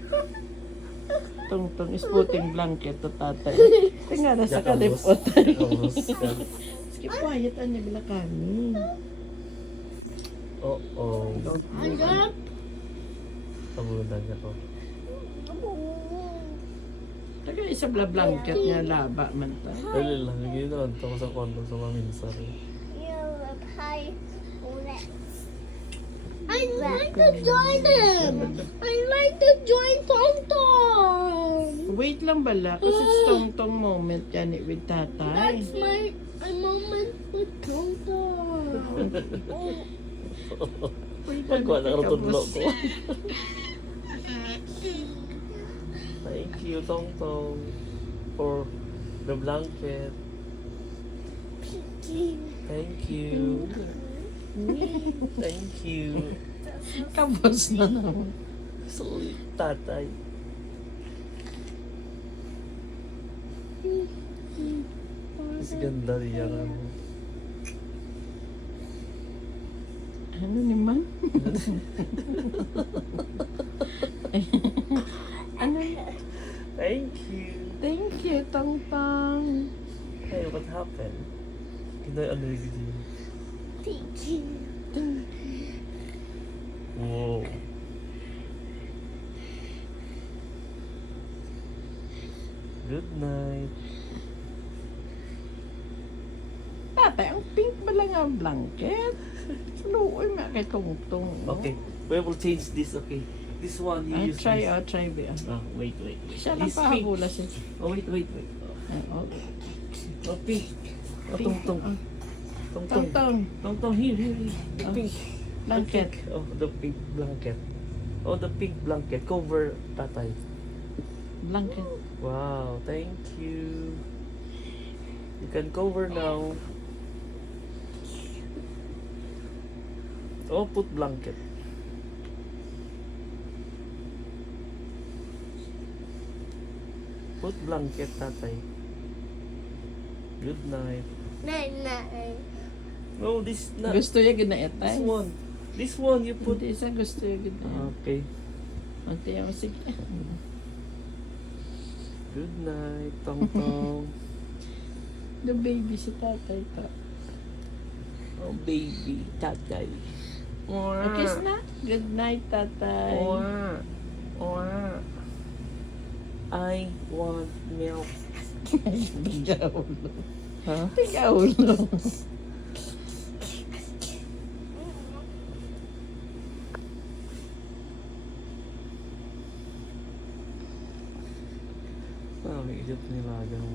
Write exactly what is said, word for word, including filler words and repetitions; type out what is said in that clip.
Tungtong is putting blanket to tatay. Tingnan na sa kalipot. Sige po, hayatan niya bila kami. Oh, oh. Anak. Pabunan niya ko. Taga isa bla blanket niya laba man ta. Dali lang, ginawan to ko sa kondo sa maminsan. I like to join them. I like to join Tong Tong. Wait lang bala, kasi it's tungtong moment yan eh, with tatay. That's my a moment with Tong Tong. Magwa na ka tudlo ko. Thank you, Tong Tong, for the blanket. Thank you. Thank you. Kabos na naman. Sweet tatay. Mas ganda niya ka mo. Ano naman? Ano? Thank you. Thank you, Tong Tong. Hey, what happened? Kinoy ano yung video? Thank you. Wow. Good night. Tatay, ang pink ba lang ang blanket? Luoy nga kay Tungtong. Okay, we will change this, okay? This one, you I'll use try, this. I'll try ba? Ah, wait, wait, wait. Siya lang This pink. pahabula siya. Oh, wait, wait, wait. Ah, oh. Oh, pink. Oh, Pink. tong tong. Ah, Tong tong. Tungtong. Tong tong, here, here, here. The Oh, pink. blanket. The pink. Oh, the pink blanket. Oh, the pink blanket. Cover tatay. Blanket. Wow, thank you. You can cover now. Oh, put blanket. Put blanket, tatay. Good night. Night night. No, this not. Gusto niya ginaetay. This one. This one you put. Hindi isa gusto niya ginaetay. Okay. Magtiyaw, sige. Good night, Tong Tong. The baby si tatay ta. Oh, baby, tatay. Kiss na. Good night, tatay. Mwah. Mwah. I want milk. Bigaw ulo. Huh? Bigaw ulo. Ah, may idot nilagang.